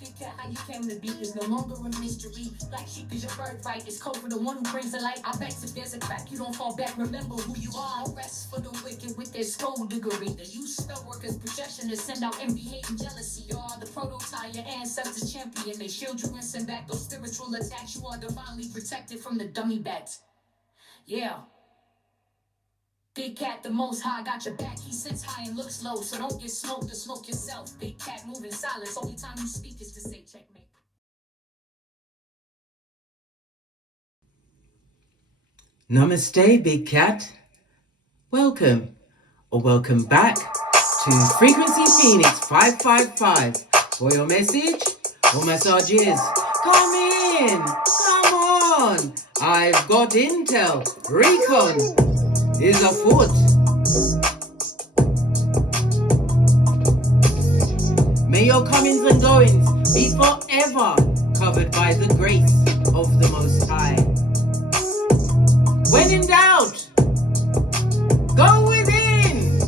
Big cat, how you came to be is no longer a mystery. Black sheep is your birthright. It's code for the one who brings the light. I bet if there's a crack, you don't fall back. Remember who you are. No rest for the wicked with their skullduggery. The use spell workers' projection to send out envy, hate, and jealousy. You are the prototype, your ancestors champion. They shield you and send back those spiritual attacks. You are divinely protected from the dummy bats. Yeah. Big cat, the most high, got your back. He sits high and looks low, so don't get smoked or smoke yourself. Big cat, moving silence. Only time you speak is to say checkmate. Namaste, Big Cat. Welcome or welcome back to Frequency Phoenix 555 for your message or messages. Come in, come on. I've got intel. Recon is afoot. May your comings and goings be forever covered by the grace of the Most High. When in doubt, go within.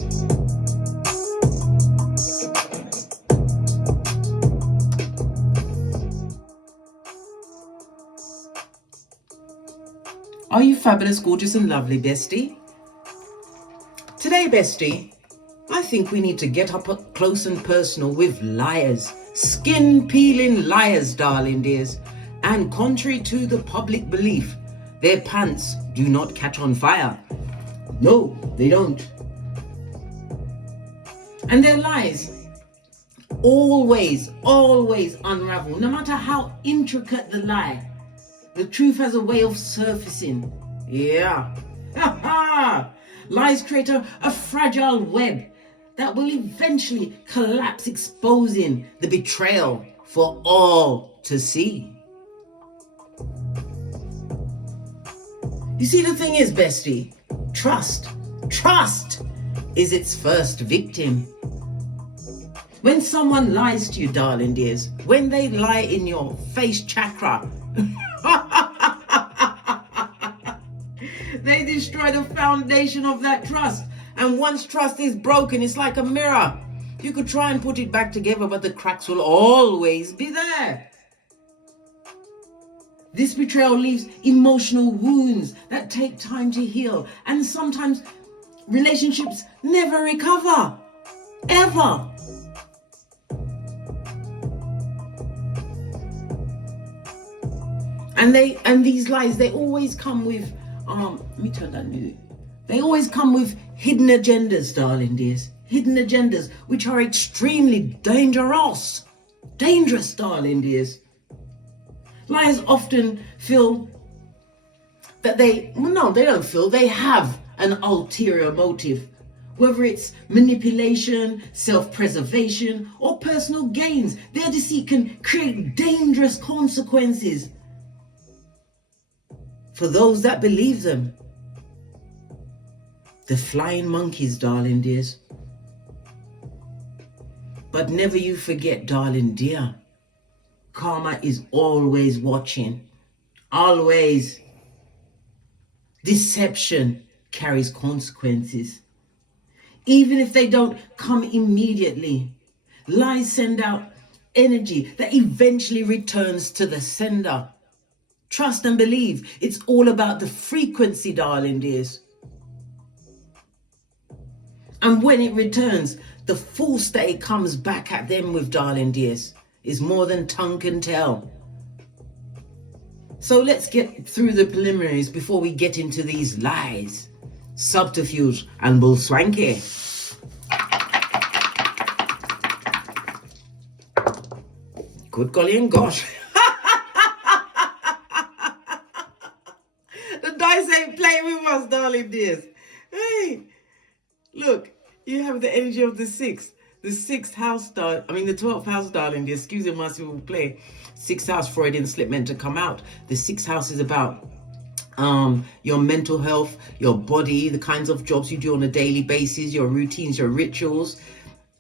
Are you fabulous, gorgeous, and lovely, bestie? Today, bestie, I think we need to get up close and personal with liars. Skin-peeling liars, darling dears. And contrary to the public belief, their pants do not catch on fire. No, they don't. And their lies always unravel. No matter how intricate the lie, the truth has a way of surfacing. Yeah. Ha ha! Lies create a fragile web that will eventually collapse, exposing the betrayal for all to see. You see, the thing is, bestie, trust is its first victim. When someone lies to you, darling dears, when they lie in your face chakra, they destroy the foundation of that trust. And once trust is broken, it's like a mirror. You could try and put it back together, but the cracks will always be there. This betrayal leaves emotional wounds that take time to heal. And sometimes relationships never recover. Ever. And these lies, they always come with they always come with hidden agendas, darling dears. Hidden agendas, which are extremely dangerous. Dangerous, darling dears. Liars often feel that they have an ulterior motive. Whether it's manipulation, self-preservation, or personal gains, their deceit can create dangerous consequences for those that believe them. The flying monkeys, darling dears. But never you forget, darling dear, karma is always watching. Always. Deception carries consequences. Even if they don't come immediately, lies send out energy that eventually returns to the sender. Trust and believe. It's all about the frequency, darling dears. And when it returns, the force that it comes back at them with, darling dears, is more than tongue can tell. So let's get through the preliminaries before we get into these lies, subterfuge, and bull swanky. Good golly and gosh. The dice ain't playing with us, darling dears. Hey, look, you have the energy of the sixth. The 6th house, the 12th house, darling, the excuse me, mercy will play. 6th house, Freudian slip meant to come out. The 6th house is about your mental health, your body, the kinds of jobs you do on a daily basis, your routines, your rituals.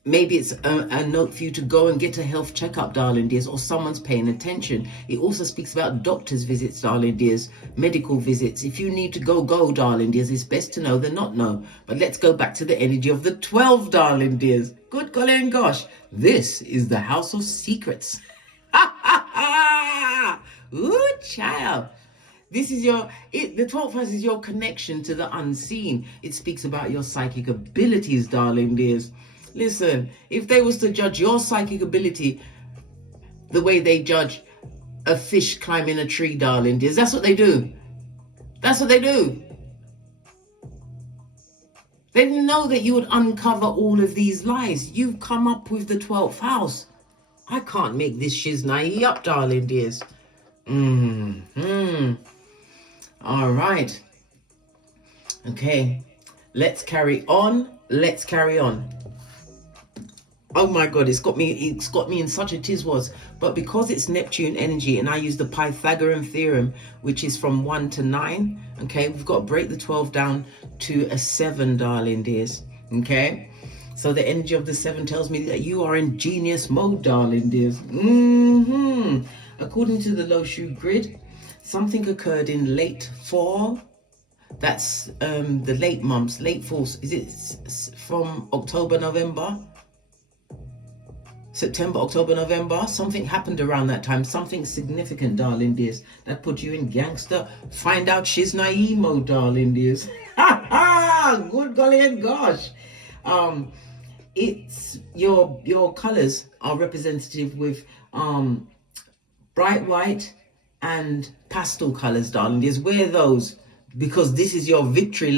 Maybe it's a note for you to go and get a health checkup, darling dears, or someone's paying attention. It also speaks about doctor's visits, darling dears, medical visits. If you need to go, darling dears. It's best to know than not know. But let's go back to the energy of the 12, darling dears. Good golly and gosh, this is the house of secrets. Ooh, child. This is the 12th house is your connection to the unseen. It speaks about your psychic abilities, darling dears. Listen, if they was to judge your psychic ability the way they judge a fish climbing a tree, darling dears, that's what they do. That's what they do. They didn't know that you would uncover all of these lies. You've come up with the 12th house. I can't make this shiznai up, darling dears. All right. Okay. Let's carry on. Let's carry on. Oh my God, it's got me in such a tizwas. But because it's Neptune energy and I use the Pythagorean theorem, which is from 1 to 9, okay, we've got to break the 12 down to a 7, darling dears. Okay, so the energy of the 7 tells me that you are in genius mode, darling dears. According to the low shoe grid, something occurred in late fall. That's the late months, late fall. Is it from October, November? September, October, November, something happened around that time, something significant, darling dears, that put you in gangster, find out shiznai mode, darling dears. Good golly and gosh. It's your colors are representative with bright white and pastel colors, darling dears. Wear those because this is your victory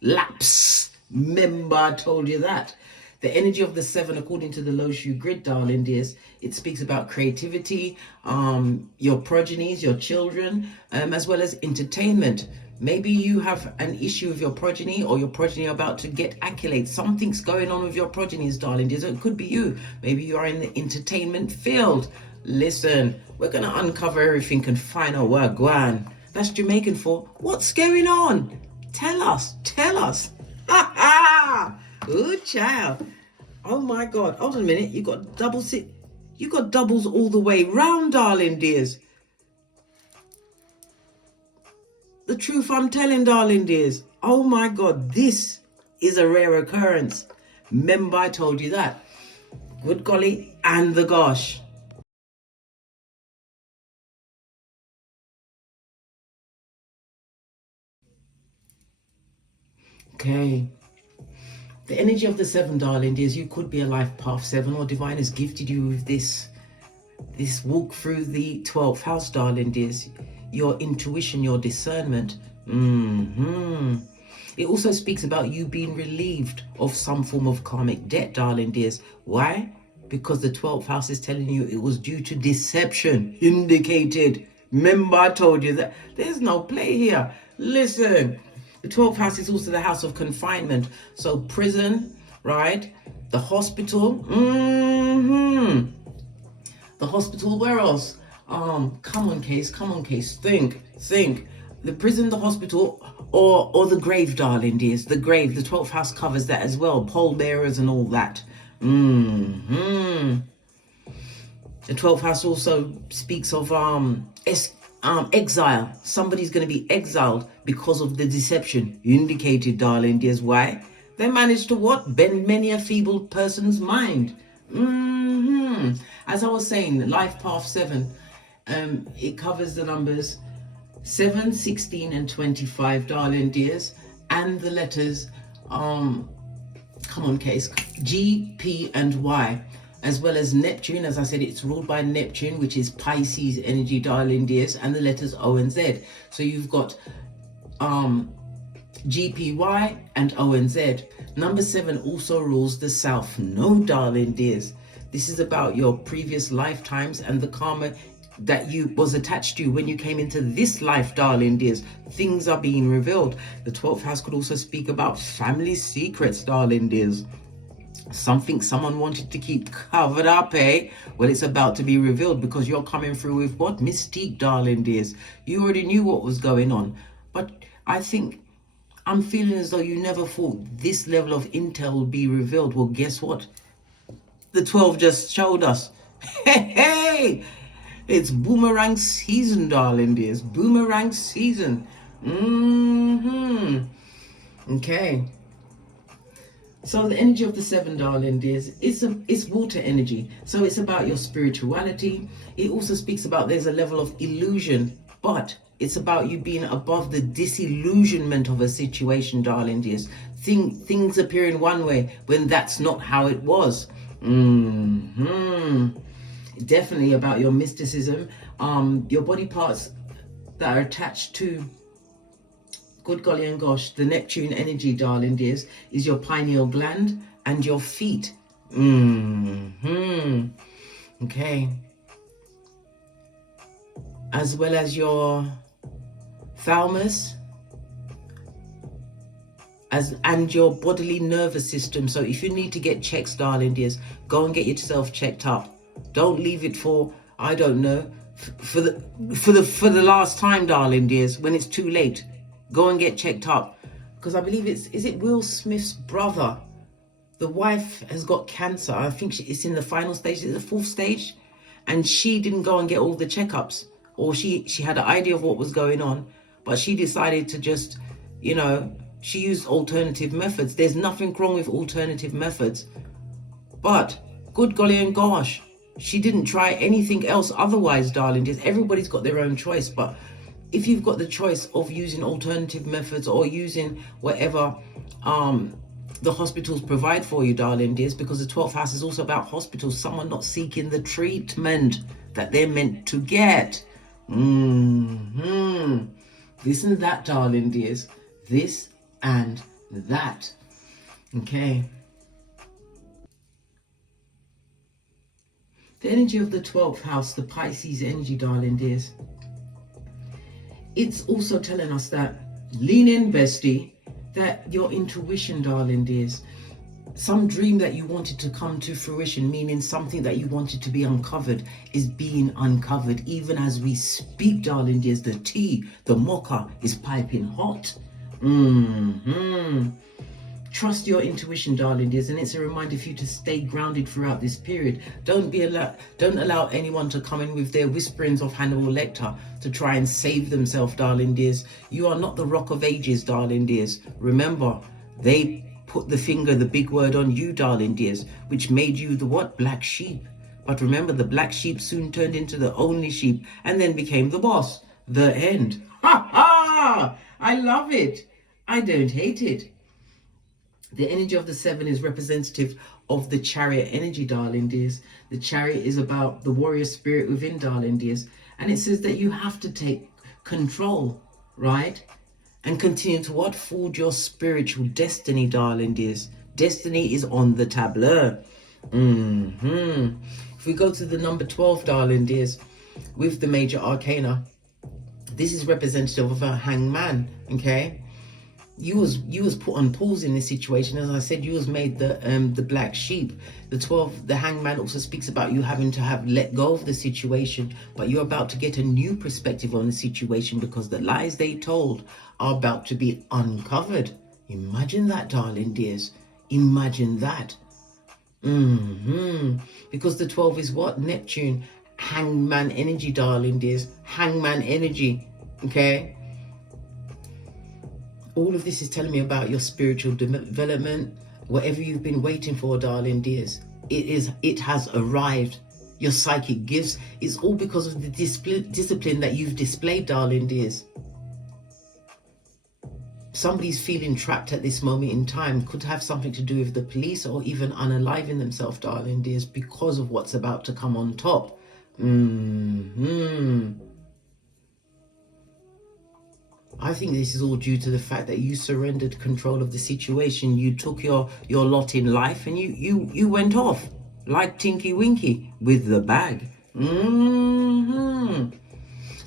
laps. Remember, I told you that. The energy of the 7, according to the low shoe grid, darling dears, it speaks about creativity, your progenies, your children, as well as entertainment. Maybe you have an issue with your progeny, or your progeny are about to get accolades. Something's going on with your progenies, darling dears. It could be you. Maybe you are in the entertainment field. Listen, we're going to uncover everything and find out where Guan. That's Jamaican for, what's going on? Tell us. Ha ha! Ooh, child. Oh my God. Hold on a minute. You got you got doubles all the way round, darling dears. The truth I'm telling, darling dears. Oh my God. This is a rare occurrence. Remember, I told you that. Good golly and the gosh. Okay. The energy of the 7, darling dears, you could be a life path 7, or divine has gifted you with this walk through the 12th house, darling dears. Your intuition, your discernment. It also speaks about you being relieved of some form of karmic debt, darling dears. Why? Because the 12th house is telling you it was due to deception. Indicated. Remember, I told you that there's no play here. Listen. The 12th house is also the house of confinement. So prison, right? The hospital. The hospital, where else? Come on, case. Think. The prison, the hospital, or the grave, darling dears. The grave, the 12th house covers that as well. Pallbearers and all that. The 12th house also speaks of exile. Somebody's going to be exiled because of the deception. Indicated, darling dears. Why? They managed to what? Bend many a feeble person's mind. As I was saying, life path 7, it covers the numbers 7, 16 and 25, darling dears, and the letters come on, case, G, P and Y, as well as Neptune. As I said, it's ruled by Neptune, which is Pisces energy, darling dears, and the letters O and Z. So you've got GPY and O and Z. Number 7 also rules the South Node, darling dears. This is about your previous lifetimes and the karma that was attached to you when you came into this life, darling dears. Things are being revealed. The 12th house could also speak about family secrets, darling dears. Something someone wanted to keep covered up, eh? Well, it's about to be revealed because you're coming through with what? Mystique, darling dears. You already knew what was going on. But I think I'm feeling as though you never thought this level of intel will be revealed. Well, guess what? The 12 just showed us. Hey! It's boomerang season, darling dears. Boomerang season. Okay. So the energy of the 7, darling dears, it's water energy. So it's about your spirituality. It also speaks about there's a level of illusion, but it's about you being above the disillusionment of a situation, darling dears. Things appear in one way when that's not how it was. Definitely about your mysticism. Your body parts that are attached to, good golly and gosh, the Neptune energy, darling dears, is your pineal gland and your feet. Okay. As well as your thalamus, and your bodily nervous system. So if you need to get checks, darling dears, go and get yourself checked up. Don't leave it for, I don't know, for the last time, darling dears, when it's too late. Go and get checked up, because I believe is it Will Smith's brother? The wife has got cancer. I think it's in the final stage, it's the 4th stage, and she didn't go and get all the checkups, or she had an idea of what was going on, but she decided to just, you know, she used alternative methods. There's nothing wrong with alternative methods, but good golly and gosh, she didn't try anything else otherwise, darling. Just everybody's got their own choice, but if you've got the choice of using alternative methods or using whatever the hospitals provide for you, darling dears, because the 12th house is also about hospitals, someone not seeking the treatment that they're meant to get. This and that, darling dears. This and that. Okay. The energy of the 12th house, the Pisces energy, darling dears. It's also telling us that, lean in, bestie, that your intuition, darling dears, some dream that you wanted to come to fruition, meaning something that you wanted to be uncovered, is being uncovered. Even as we speak, darling dears, the tea, the mocha is piping hot. Trust your intuition, darling dears, and it's a reminder for you to stay grounded throughout this period. Don't allow anyone to come in with their whisperings of Hannibal Lecter to try and save themselves, darling dears. You are not the Rock of Ages, darling dears. Remember, they put the finger, the big word, on you, darling dears, which made you the what? Black sheep. But remember, the black sheep soon turned into the only sheep and then became the boss. The end. Ha ha! I love it. I don't hate it. The energy of the 7 is representative of the Chariot energy, darling dears. The Chariot is about the warrior spirit within, darling dears. And it says that you have to take control, right? And continue to what? Forge your spiritual destiny, darling dears. Destiny is on the tableau. If we go to the number 12, darling dears, with the major arcana, this is representative of a hangman, okay? You was put on pause in this situation. As I said, you was made the black sheep. The 12, the hangman, also speaks about you having to have let go of the situation, but you're about to get a new perspective on the situation because the lies they told are about to be uncovered. Imagine that, darling dears. Imagine that. Because the 12 is what? Neptune. Hangman energy, darling dears. Hangman energy. Okay? All of this is telling me about your spiritual development. Whatever you've been waiting for, darling dears, it has arrived. Your psychic gifts, it's all because of the discipline that you've displayed, darling dears. Somebody's feeling trapped at this moment in time. Could have something to do with the police or even unaliving themselves, darling dears, because of what's about to come on top. I think this is all due to the fact that you surrendered control of the situation. You took your lot in life and you went off like Tinky Winky with the bag.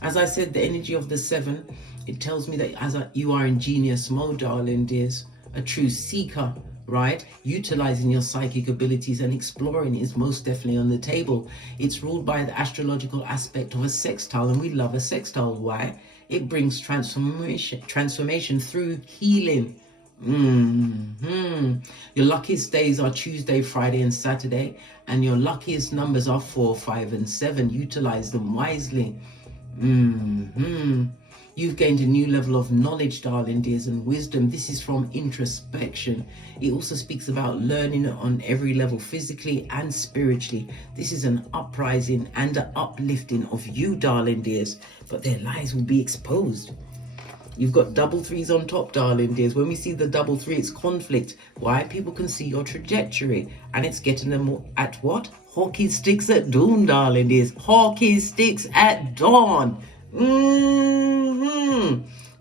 As I said, the energy of the 7, it tells me that you are in genius mode, darling dears, a true seeker, right? Utilizing your psychic abilities and exploring is most definitely on the table. It's ruled by the astrological aspect of a sextile, and we love a sextile. Why? It brings transformation through healing. Your luckiest days are Tuesday, Friday, and Saturday, and your luckiest numbers are 4, 5, and 7. Utilize them wisely. You've gained a new level of knowledge, darling dears, and wisdom. This is from introspection. It also speaks about learning on every level, physically and spiritually. This is an uprising and an uplifting of you, darling dears, but their lies will be exposed. You've got double threes on top, darling dears. When we see the double three, it's conflict. Why? People can see your trajectory, and it's getting them at what? Hockey sticks at dawn, darling dears. Hockey sticks at dawn.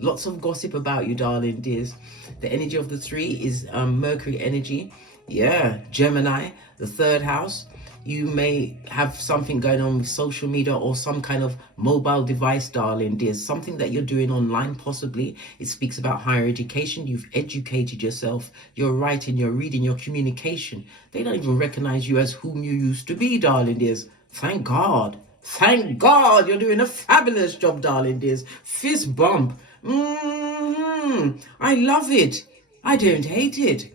Lots of gossip about you, darling dears. The energy of the three is Mercury energy. Yeah, Gemini, the third house. You may have something going on with social media or some kind of mobile device, darling dears. Something that you're doing online, possibly. It speaks about higher education. You've educated yourself. You're writing, you're reading, your communication. They don't even recognize you as whom you used to be, darling dears. Thank God. Thank God you're doing a fabulous job, darling dears. Fist bump. I love it. I don't hate it.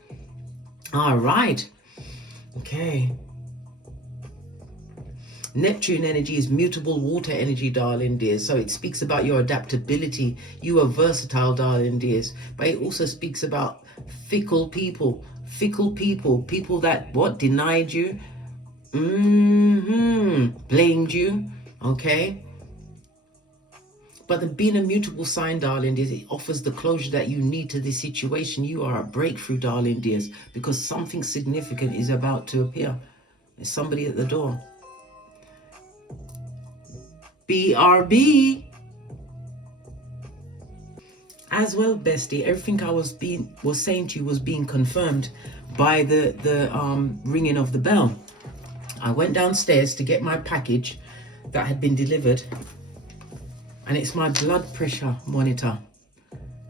All right. Okay. Neptune energy is mutable water energy, darling dears. So it speaks about your adaptability. You are versatile, darling dears. But it also speaks about fickle people. Fickle people. People that, what, denied you? Blamed you. Okay. But the being a mutable sign, darling dears, it offers the closure that you need to this situation. You are a breakthrough, darling dears, because something significant is about to appear. There's somebody at the door. BRB. As well, bestie, everything I was saying to you was being confirmed by the ringing of the bell. I went downstairs to get my package that had been delivered, and it's my blood pressure monitor.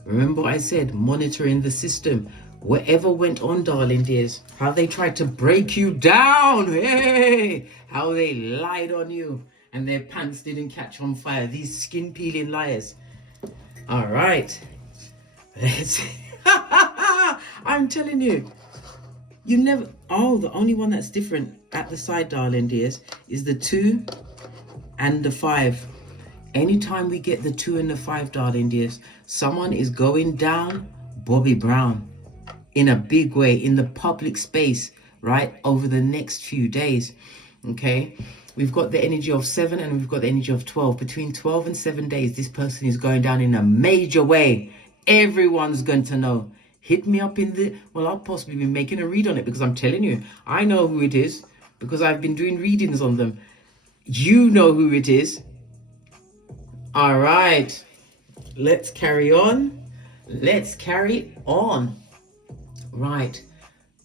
Remember what I said, monitoring the system. Whatever went on, darling dears, how they tried to break you down, hey, how they lied on you and their pants didn't catch on fire. These skin peeling liars. All right. I'm telling you, you never, the only one that's different at the side, darling dears, is the 2 and the 5. Anytime we get the 2 and the 5, darling dears, someone is going down Bobby Brown in a big way in the public space, right, over the next few days. Okay, we've got the energy of 7 and we've got the energy of 12. Between 12 and 7 days, this person is going down in a major way. Everyone's going to know. Hit me up in the, well, I'll possibly be making a read on it, because I'm telling you, I know who it is because I've been doing readings on them. You know who it is. All right, let's carry on. Let's carry on. Right.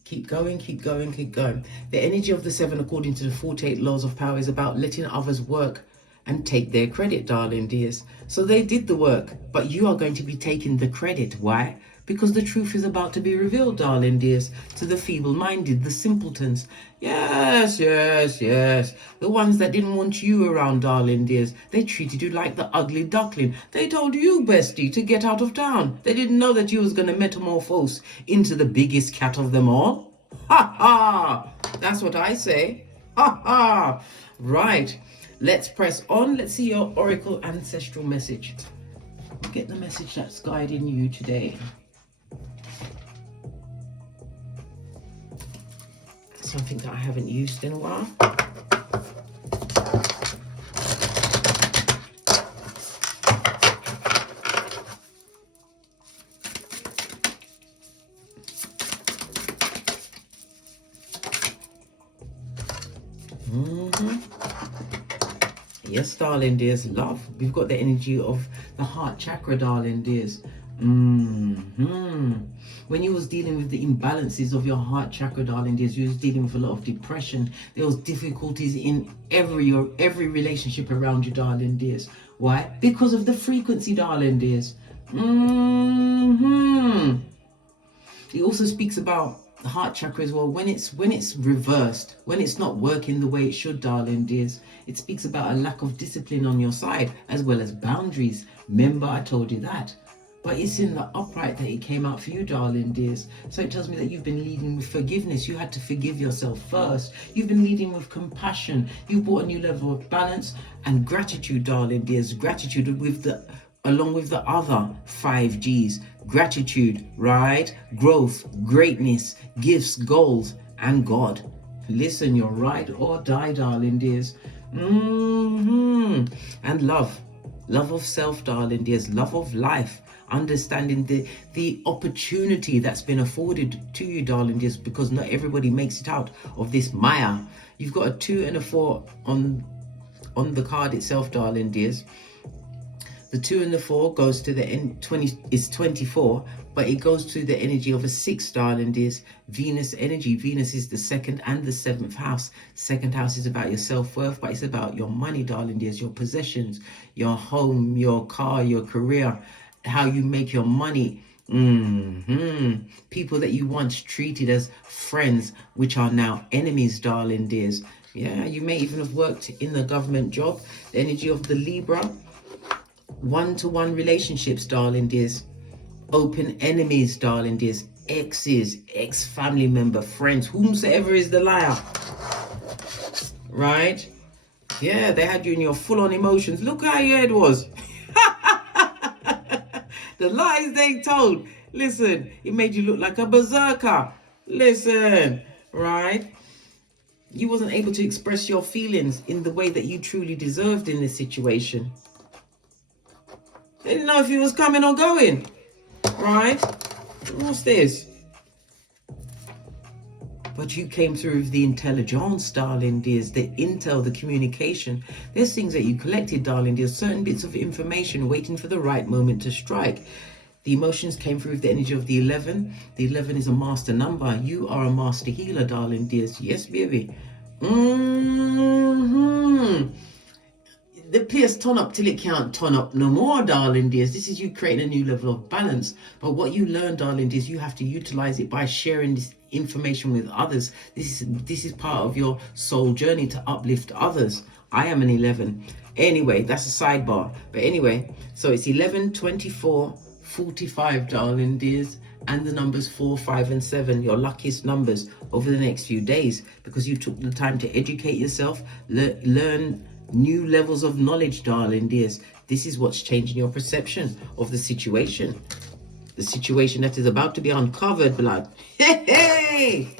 Keep going, keep going, keep going. The energy of the 7, according to the 48 laws of power, is about letting others work and take their credit, darling dears. So they did the work, but you are going to be taking the credit. Why? Because the truth is about to be revealed, darling dears, to the feeble-minded, the simpletons. Yes, yes, yes. The ones that didn't want you around, darling dears. They treated you like the ugly duckling. They told you, bestie, to get out of town. They didn't know that you was going to metamorphose into the biggest cat of them all. Ha ha! That's what I say. Ha ha! Right. Let's press on. Let's see your oracle ancestral message. Get the message that's guiding you today. Something that I haven't used in a while. Yes, darling dears, love. We've got the energy of the heart chakra, darling dears. When you was dealing with the imbalances of your heart chakra, darling dears, you was dealing with a lot of depression. There was difficulties in every relationship around you, darling dears. Why? Because of the frequency, darling dears. It also speaks about the heart chakra as well. When it's reversed, when it's not working the way it should, darling dears, it speaks about a lack of discipline on your side, as well as boundaries. Remember, I told you that. But it's in the upright that it came out for you, darling dears. So it tells me that you've been leading with forgiveness. You had to forgive yourself first. You've been leading with compassion. You brought a new level of balance and gratitude, darling dears. Gratitude with the along with the other 5 Gs: gratitude, right? Growth, greatness, gifts, goals, and God. Listen, you're right or die, darling dears. And love. Love of self, darling dears. Love of life. Understanding the opportunity that's been afforded to you, darling dears, because not everybody makes it out of this Maya. You've got a 2 and a 4 on the card itself, darling dears. The 2 and the 4 goes to the end. 20 is 24, but it goes to the energy of a 6, darling dears. Venus energy. Venus is the 2nd and the 7th house. 2nd house is about your self-worth, but it's about your money, darling dears, your possessions, your home, your car, your career, how you make your money. People that you once treated as friends, which are now enemies, darling dears. Yeah, you may even have worked in the government job. The energy of the Libra. One-to-one relationships, darling dears. Open enemies, darling dears. Exes, ex-family member, friends, whomsoever is the liar. Right? Yeah, they had you in your full-on emotions. Look how your head was. The lies they told. Listen, it made you look like a berserker. Listen, right? You wasn't able to express your feelings in the way that you truly deserved in this situation. They didn't know if he was coming or going. Right? What's this? But you came through with the intelligence, darling dears, the intel, the communication. There's things that you collected, darling dears, certain bits of information waiting for the right moment to strike. The emotions came through with the energy of the 11. The 11 is a master number. You are a master healer, darling dears. Yes, baby. The pierce turn up till it can't turn up no more, darling dears. This is you creating a new level of balance. But what you learn, darling dears, you have to utilize it by sharing this information with others. This is part of your soul journey to uplift others. I am an 11. Anyway, that's a sidebar. But anyway, so it's 11, 24, 45, darling dears. And the numbers 4, 5, and 7, your luckiest numbers over the next few days, because you took the time to educate yourself, learn new levels of knowledge, darling dears. This is what's changing your perception of the situation. The situation that is about to be uncovered, blood. Hey!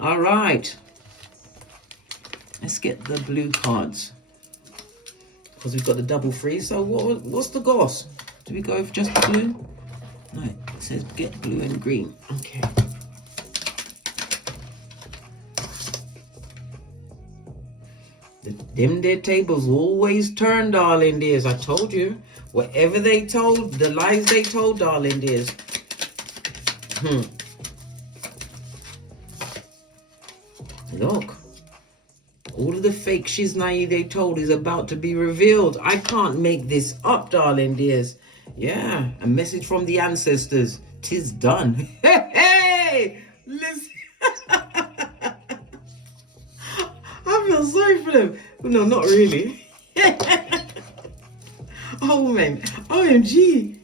All right. Let's get the blue cards, because we've got the double free. So what's the goss? Do we go with just the blue? No, it says get blue and green. Okay. Them their tables always turn, darling dears. I told you. Whatever they told, the lies they told, darling dears. Look. All of the fake shiznai they told is about to be revealed. I can't make this up, darling dears. Yeah, a message from the ancestors. 'Tis done. Hey! Listen. I feel sorry for them. No, not really. Oh, man. OMG.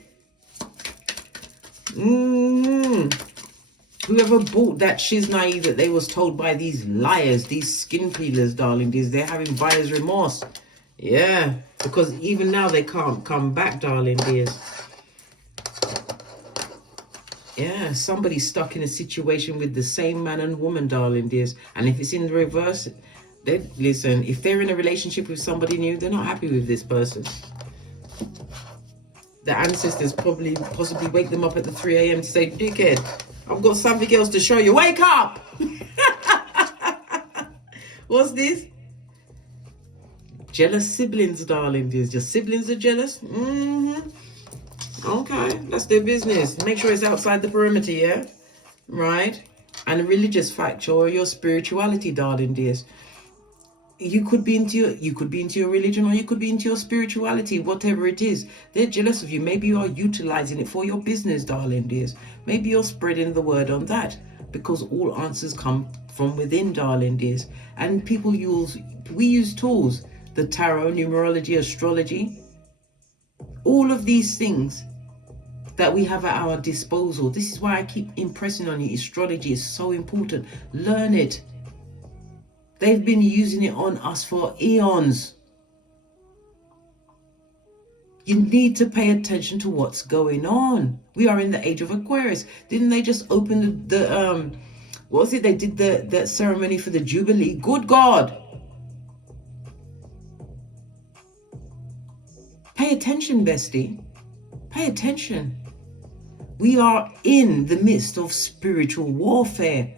Whoever bought that shiznai that they was told by these liars, these skin peelers, darling dears, they're having buyer's remorse. Yeah, because even now they can't come back, darling dears. Yeah, somebody's stuck in a situation with the same man and woman, darling dears. And if it's in the reverse, listen, if they're in a relationship with somebody new, they're not happy with this person. The ancestors possibly wake them up at the 3 a.m. to say, dickhead, I've got something else to show you. Wake up! What's this? Jealous siblings, darling dears. Your siblings are jealous? Okay, that's their business. Make sure it's outside the perimeter, yeah? Right? And a religious factor or your spirituality, darling dears. You could be into your religion, or you could be into your spirituality, whatever it is. They're jealous of you. Maybe you are utilizing it for your business, darling dears. Maybe you're spreading the word on that, because all answers come from within, darling dears. And we use tools, the tarot, numerology, astrology, all of these things that we have at our disposal. This is why I keep impressing on you. Astrology is so important. Learn it. They've been using it on us for eons. You need to pay attention to what's going on. We are in the age of Aquarius. Didn't they just open the what was it? They did the ceremony for the Jubilee. Good God. Pay attention, bestie. Pay attention. We are in the midst of spiritual warfare.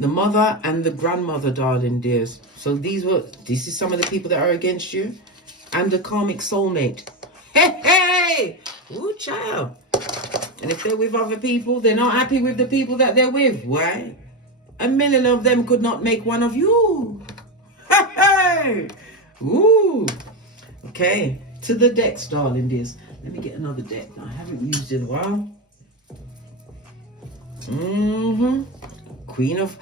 The mother and the grandmother, darling dears. So this is some of the people that are against you. And the karmic soulmate. Hey, hey! Ooh, child. And if they're with other people, they're not happy with the people that they're with. Why? 1,000,000 of them could not make one of you. Hey, hey! Ooh. Okay. To the decks, darling dears. Let me get another deck. I haven't used it in a while. Queen of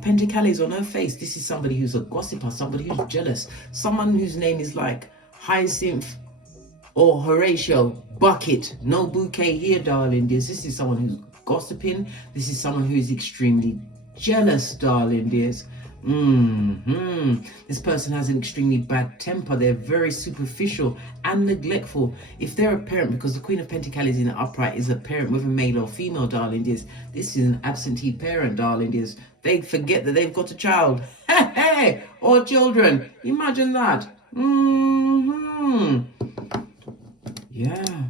Pentacles on her face. This is somebody who's a gossiper, somebody who's jealous, someone whose name is like Hyacinth or Horatio. Bucket. No bouquet here, darling dears. This is someone who's gossiping. This is someone who is extremely jealous, darling dears. This person has an extremely bad temper. They're very superficial and neglectful. If they're a parent, because the Queen of Pentacles in the upright is a parent with a male or female, darling dears. This is an absentee parent, darling dears. They forget that they've got a child. Hey, or children. Imagine that. Yeah.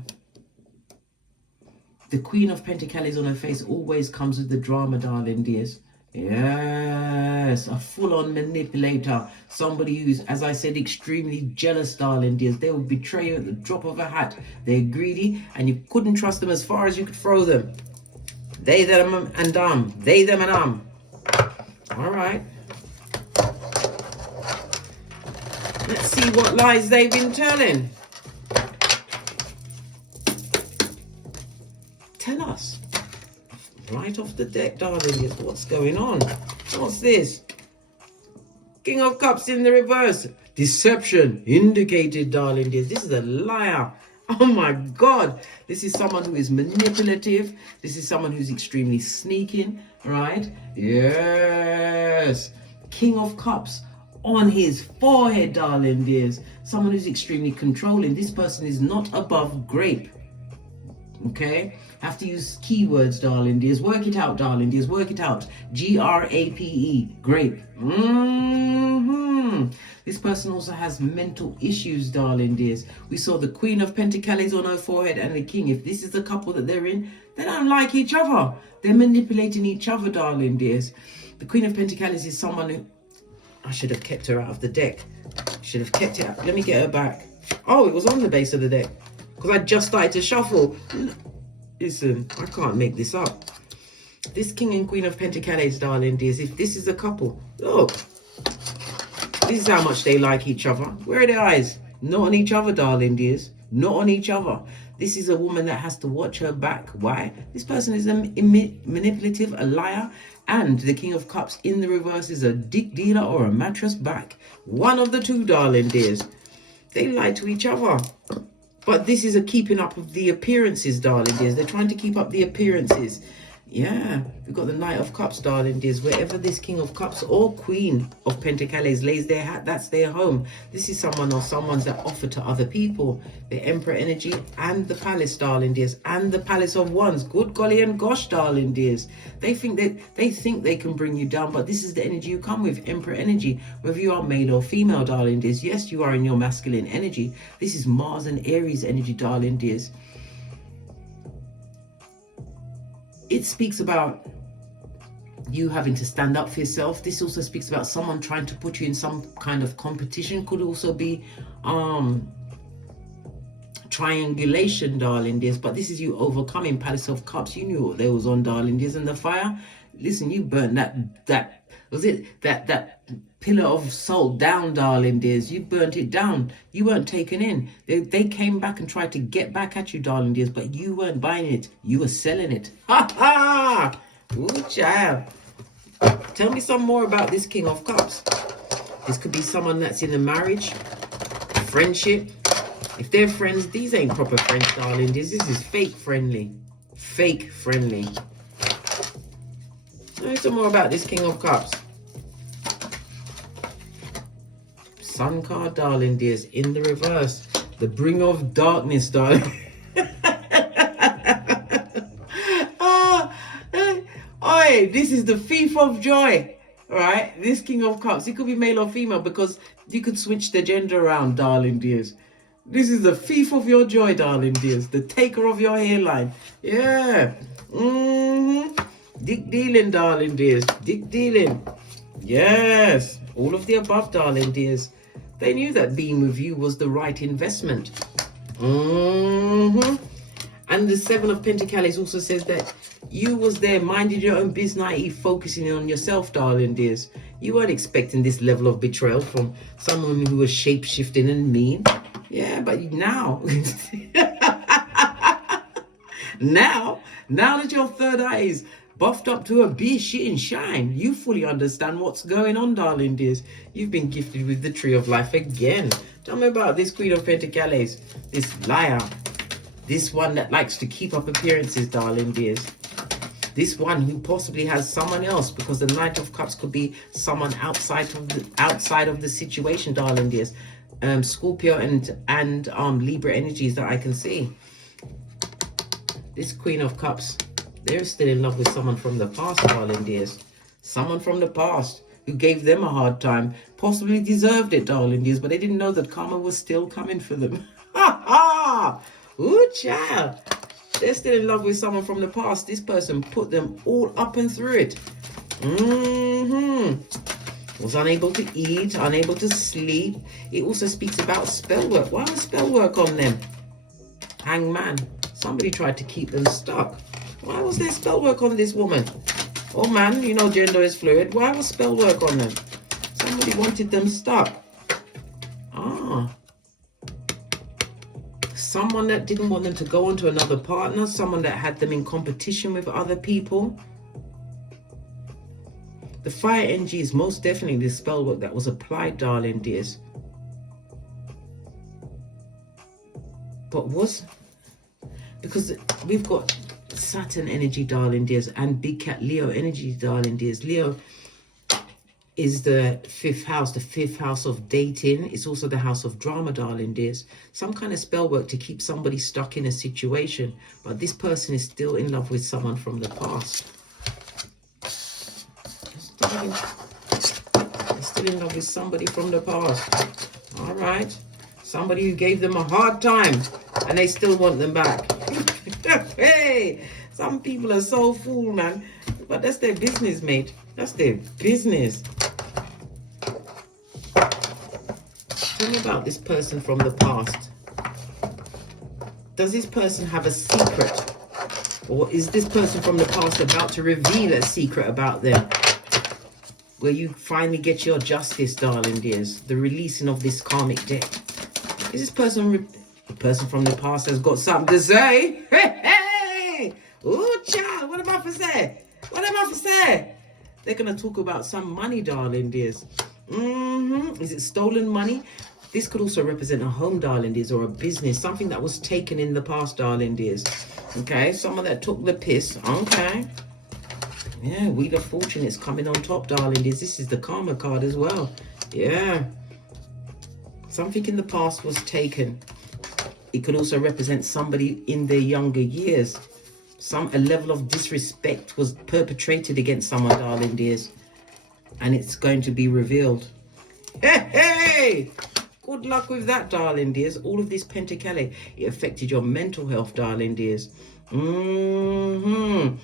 The Queen of Pentacles on her face always comes with the drama, darling dears. Yes, a full-on manipulator. Somebody who's, as I said, extremely jealous, darling dears. They will betray you at the drop of a hat. They're greedy, and you couldn't trust them as far as you could throw them. They, them, and them. They, them, and them. All right. Let's see what lies they've been telling. Tell us. Right off the deck, darling, what's going on? What's this? King of Cups in the reverse. Deception indicated, darling. This is a liar. Oh my God. This is someone who is manipulative. This is someone who's extremely sneaking, right? Yes. King of Cups on his forehead, darling dears. Someone who's extremely controlling. This person is not above grape. Okay, have to use keywords, darling dears. Work it out, darling dears. Work it out. Grape. Grape. This person also has mental issues, darling dears. We saw the Queen of Pentacles on her forehead and the King. If this is the couple that they're in, they don't like each other. They're manipulating each other, darling dears. The Queen of Pentacles is someone who... I should have kept her out of the deck. Should have kept it out. Let me get her back. Oh, it was on the base of the deck. Because I just started to shuffle. Listen, I can't make this up. This King and Queen of Pentacles, darling dears, if this is a couple, look. This is how much they like each other. Where are their eyes? Not on each other, darling dears. Not on each other. This is a woman that has to watch her back. Why? This person is a manipulative, a liar. And the King of Cups in the reverse is a dick dealer or a mattress back. One of the two, darling dears. They lie to each other. But this is a keeping up of the appearances, darling dears. They're trying to keep up the appearances. Yeah, we've got the Knight of Cups, darling dears. Wherever this King of Cups or Queen of Pentacles lays their hat, that's their home. This is someone or someone's that offer to other people. The Emperor energy and the Palace, darling dears. And the Palace of Wands. Good golly and gosh, darling dears. They think they can bring you down, but this is the energy you come with, Emperor energy. Whether you are male or female, darling dears. Yes, you are in your masculine energy. This is Mars and Aries energy, darling dears. It speaks about you having to stand up for yourself. This also speaks about someone trying to put you in some kind of competition. Could also be triangulation, darling dears. But this is you overcoming Palace of Cups. You knew what they was on, darling dears. And the fire, listen, you burnt that pillar of salt down, darling dears. You burnt it down. You weren't taken in. They came back and tried to get back at you, darling dears, but you weren't buying it. You were selling it. Ha ha! Ooh, child. Tell me some more about this King of Cups. This could be someone that's in a marriage, friendship. If they're friends, these ain't proper friends, darling dears. This is fake friendly. Fake friendly. Tell me some more about this King of Cups. Sun card, darling dears, in the reverse. The bringer of darkness, darling. This is the thief of joy. All right, this King of Cups. It could be male or female because you could switch the gender around, darling dears. This is the thief of your joy, darling dears. The taker of your hairline. Yeah. Dick dealing, darling dears. Dick dealing. Yes. All of the above, darling dears. They knew that being with you was the right investment. And the Seven of Pentacles also says that you was there minding your own business, naive, focusing on yourself, darling dears. You weren't expecting this level of betrayal from someone who was shape-shifting and mean. Yeah, but now, now that your third eye is buffed up to a beer shit and shine, you fully understand what's going on, darling dears. You've been gifted with the tree of life again. Tell me about this Queen of Pentacles, this liar, this one that likes to keep up appearances, darling dears. This one who possibly has someone else, because the Knight of Cups could be someone outside of the situation, darling dears. Scorpio and Libra energies that I can see. This Queen of Cups, they're still in love with someone from the past, darling dears. Someone from the past who gave them a hard time, possibly deserved it, darling dears, but they didn't know that karma was still coming for them. Ha ha! Ooh, child. They're still in love with someone from the past. This person put them all up and through it. Was unable to eat, unable to sleep. It also speaks about spell work. Why was spell work on them? Hangman. Somebody tried to keep them stuck. Why was there spell work on this woman? Oh man, you know gender is fluid. Why was spell work on them? Somebody wanted them stuck. Someone that didn't want them to go on to another partner. Someone that had them in competition with other people. The fire energy is most definitely the spell work that was applied, darling dears. But because we've got Saturn energy, darling dears, and Big Cat Leo energy, darling dears. Leo is the fifth house of dating. It's also the house of drama, darling dears. Some kind of spell work to keep somebody stuck in a situation, but this person is still in love with someone from the past. They're still in love with somebody from the past. All right. Somebody who gave them a hard time and they still want them back. Hey, some people are so fool, man. But that's their business, mate. That's their business. Tell me about this person from the past. Does this person have a secret? Or is this person from the past about to reveal a secret about them? Where you finally get your justice, darling dears. The releasing of this karmic debt. Is this person... The person from the past has got something to say. Hey, hey! Ooh, child, what am I for say? What am I for say? They're going to talk about some money, darling dears. Is it stolen money? This could also represent a home, darling dears, or a business. Something that was taken in the past, darling dears. Okay, someone that took the piss. Okay. Yeah, Wheel of Fortune is coming on top, darling dears. This is the Karma card as well. Yeah. Something in the past was taken. It could also represent somebody in their younger years. A level of disrespect was perpetrated against someone, darling dears. And it's going to be revealed. Hey, hey! Good luck with that, darling dears. All of this Pentacles, it affected your mental health, darling dears. Even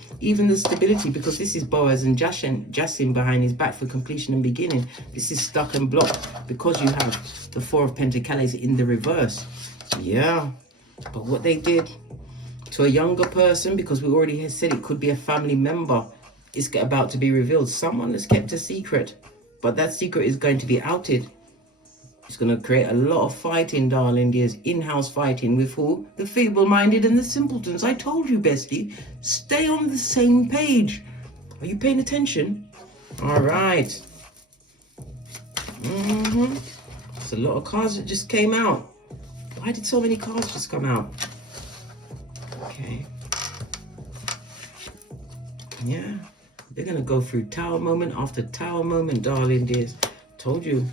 the stability, because this is Boaz and Jacin behind his back for completion and beginning. This is stuck and blocked because you have the Four of Pentacles in the reverse. Yeah, but what they did to a younger person, because we already said it could be a family member, is about to be revealed. Someone has kept a secret, but that secret is going to be outed. It's going to create a lot of fighting, darling dears. In-house fighting with who? The feeble-minded and the simpletons. I told you, bestie. Stay on the same page. Are you paying attention? All right. There's a lot of cards that just came out. Why did so many cards just come out? Okay. Yeah. They're going to go through tower moment after tower moment, darling dears. Told you.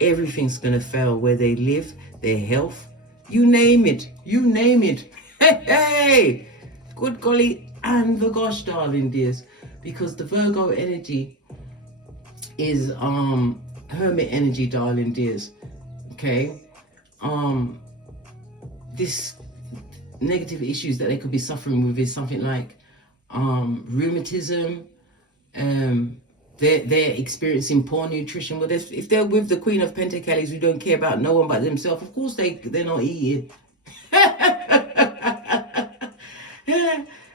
Everything's going to fail where they live, their health. You name it. Hey. Good golly and the gosh, darling dears. Because the Virgo energy is hermit energy, darling dears. Okay. This negative issues that they could be suffering with is something like rheumatism. They're experiencing poor nutrition. Well, if they're with the Queen of Pentacles who don't care about no one but themselves, of course they're not eating.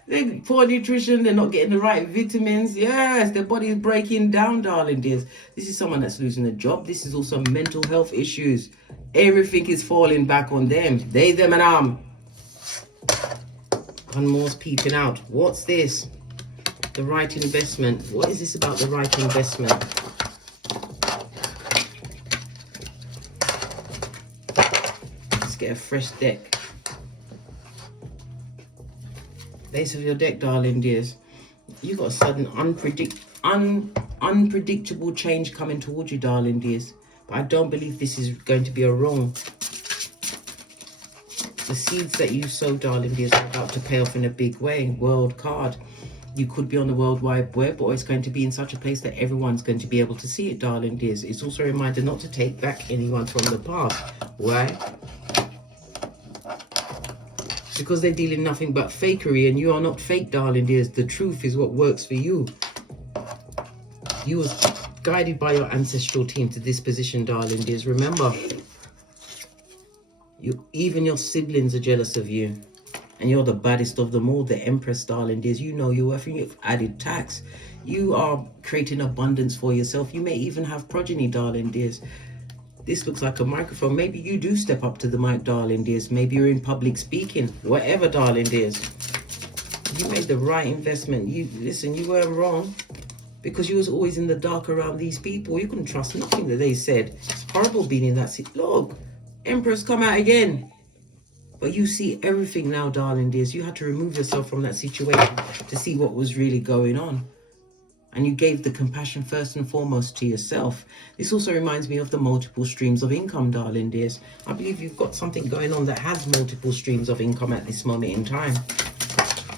They poor nutrition, they're not getting the right vitamins. Yes, their body is breaking down, darling dears. This is someone that's losing a job. This is also mental health issues. Everything is falling back on them. They, them, and One more's peeping out. What's this? The right investment. What is this about the right investment? Let's get a fresh deck. Base of your deck, darling dears. You got a sudden unpredictable change coming towards you, darling dears. But I don't believe this is going to be a wrong. The seeds that you sow, darling dears, are about to pay off in a big way. World card. You could be on the World Wide Web, or it's going to be in such a place that everyone's going to be able to see it, darling dears. It's also a reminder not to take back anyone from the past. Why? Because they're dealing nothing but fakery, and you are not fake, darling dears. The truth is what works for you. You was guided by your ancestral team to this position, darling dears. Remember, even your siblings are jealous of you. And you're the baddest of them all, the Empress, darling dears. You know your worth, and you've added tax. You are creating abundance for yourself. You may even have progeny, darling dears. This looks like a microphone. Maybe you do step up to the mic, darling dears. Maybe you're in public speaking. Whatever, darling dears. You made the right investment. Listen, you weren't wrong. Because you was always in the dark around these people. You couldn't trust nothing that they said. It's horrible being in that seat. Look, Empress come out again. But you see everything now, darling dears. You had to remove yourself from that situation to see what was really going on. And you gave the compassion first and foremost to yourself. This also reminds me of the multiple streams of income, darling dears. I believe you've got something going on that has multiple streams of income at this moment in time.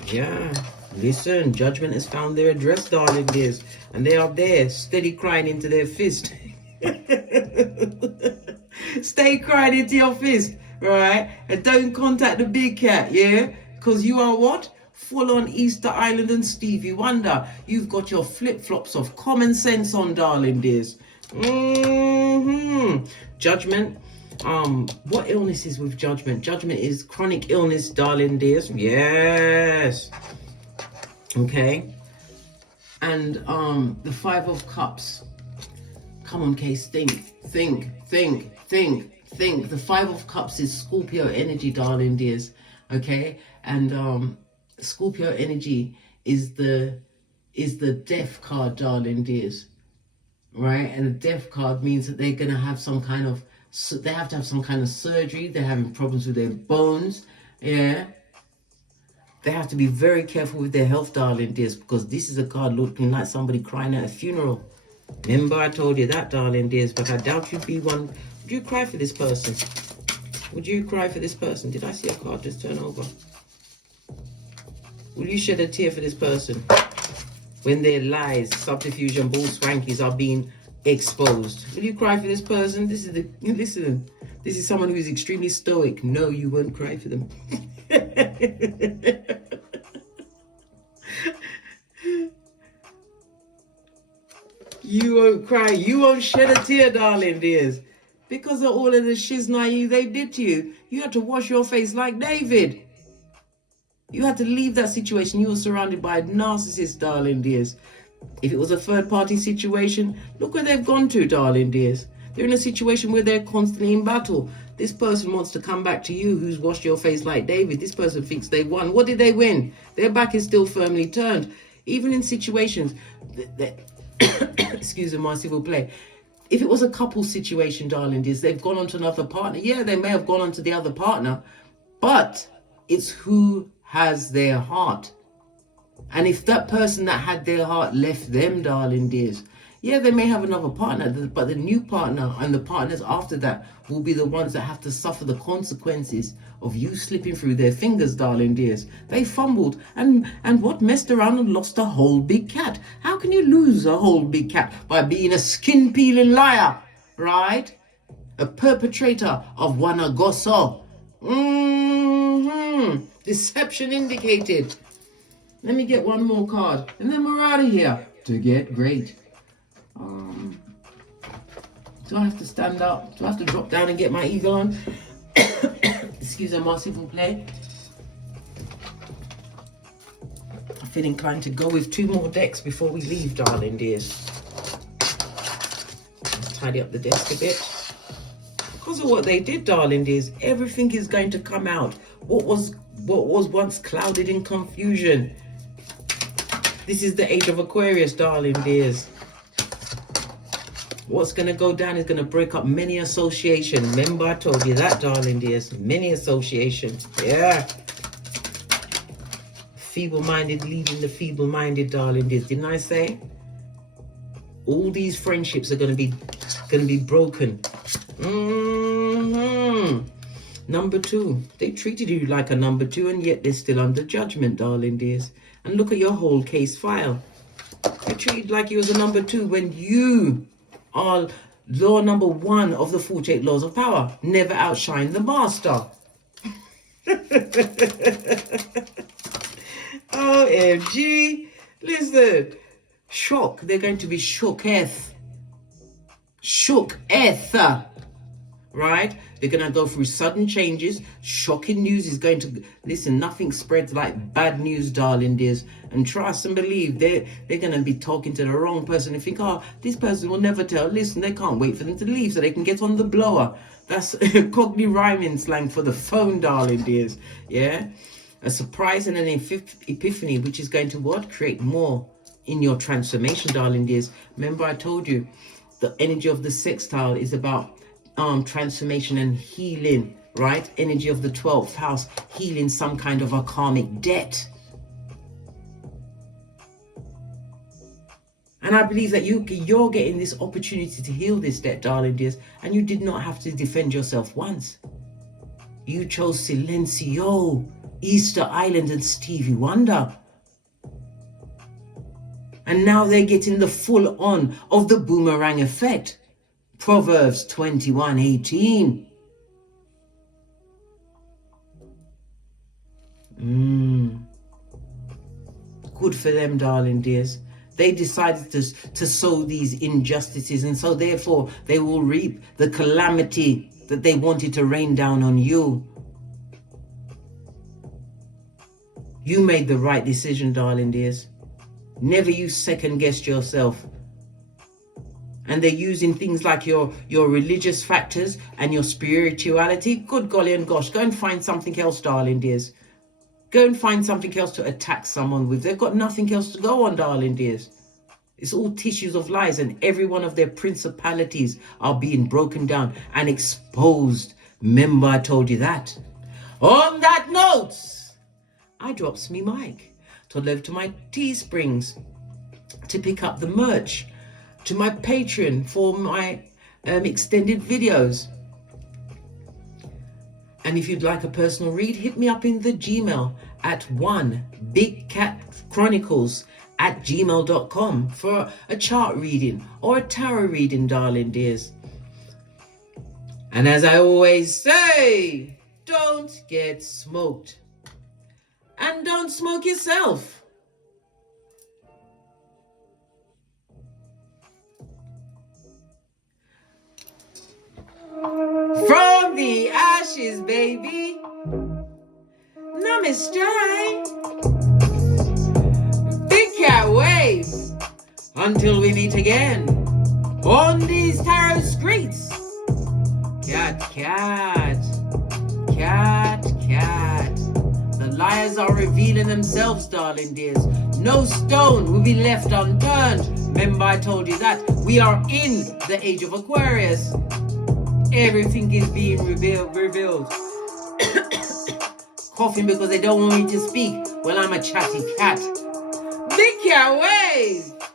Yeah, listen, judgment has found their address, darling dears. And they are there, steady crying into their fist. Stay crying into your fist, right? And don't contact the big cat, yeah? Because you are what? Full on Easter Island and Stevie Wonder. You've got your flip-flops of common sense on, darling dears. Judgment. What illness is with judgment? Judgment is chronic illness, darling dears. Yes. Okay. And the Five of Cups. Come on, Case. Think. The Five of Cups is Scorpio energy, darling dears. Okay. And Scorpio energy is the death card, darling dears, right? And the death card means that they're gonna have some kind of, they have to have some kind of surgery. They're having problems with their bones. Yeah, they have to be very careful with their health, darling dears, because this is a card looking like somebody crying at a funeral. Remember, I told you that, darling dears. But I doubt you'd be one. Would you cry for this person? Would you cry for this person? Did I see a card just turn over? Will you shed a tear for this person when their lies, subterfuge, and bull swankies are being exposed? Will you cry for this person? This is someone who is extremely stoic. No, you won't cry for them. You won't cry. You won't shed a tear, darling dears, because of all of the shiznai they did to you. You had to wash your face like David. You had to leave that situation. You were surrounded by narcissists, darling dears. If it was a third-party situation, look where they've gone to, darling dears. They're in a situation where they're constantly in battle. This person wants to come back to you, who's washed your face like David. This person thinks they won. What did they win? Their back is still firmly turned. Even in situations that excuse me, s'il play. If it was a couple situation, darling dears, they've gone on to another partner. Yeah, they may have gone on to the other partner, but it's who has their heart. And if that person that had their heart left them, darling dears, yeah, they may have another partner, but the new partner and the partners after that will be the ones that have to suffer the consequences of you slipping through their fingers, darling dears. They fumbled and what, messed around and lost a whole big cat. How can you lose a whole big cat? By being a skin-peeling liar, right? A perpetrator of wanagoso. Deception indicated. Let me get one more card and then we're out of here. To get great. Do I have to stand up? Do I have to drop down and get my eagle on? Excusez-moi, s'il vous plaît. I feel inclined to go with 2 more decks before we leave, darling dears. Let's tidy up the desk a bit. Because of what they did, darling dears, everything is going to come out. What was once clouded in confusion. This is the age of Aquarius, darling dears. What's going to go down is going to break up many association. Remember, I told you that, darling dears. Many association. Yeah. Feeble-minded leading the feeble-minded, darling dears. Didn't I say? All these friendships are going to be broken. Number 2. They treated you like a number 2, and yet they're still under judgment, darling dears. And look at your whole case file. They treated like you was a number 2 when you are law number 1 of the 48 laws of power. Never outshine the master. OMG. Listen. Shock. They're going to be shooketh. Shooketh. Right? They're going to go through sudden changes. Shocking news is going to... Listen, nothing spreads like bad news, darling dears. And trust and believe, they're going to be talking to the wrong person and think, oh, this person will never tell. Listen, they can't wait for them to leave so they can get on the blower. That's Cockney rhyming slang for the phone, darling dears. Yeah? A surprise and an epiphany, which is going to what? Create more in your transformation, darling dears. Remember, I told you, the energy of the sextile is about transformation and healing, right? Energy of the 12th house, healing some kind of a karmic debt. And I believe that you're getting this opportunity to heal this debt, darling dears, and you did not have to defend yourself once. You chose Silencio, Easter Island, and Stevie Wonder. And now they're getting the full on of the boomerang effect. Proverbs 21:18. Good for them, darling dears. They decided to sow these injustices, and so therefore they will reap the calamity that they wanted to rain down on you. You made the right decision, darling dears. Never you second guess yourself. And they're using things like your religious factors and your spirituality. Good golly and gosh, go and find something else, darling dears. Go and find something else to attack someone with. They've got nothing else to go on, darling dears. It's all tissues of lies, and every one of their principalities are being broken down and exposed. Remember, I told you that. On that note, I drops me mic to live to my Teesprings to pick up the merch, to my Patreon for my extended videos. And if you'd like a personal read, hit me up in the Gmail at onebigcatchronicles@gmail.com for a chart reading or a tarot reading, darling dears. And as I always say, don't get smoked. And don't smoke yourself. From the ashes, baby. Namaste. Big cat waves. Until we meet again on these tarot streets. Cat, cat. Cat, cat. The liars are revealing themselves, darling dears. No stone will be left unturned. Remember, I told you that. We are in the age of Aquarius. Everything is being revealed. Coughing because they don't want me to speak. Well, I'm a chatty cat. can't wait.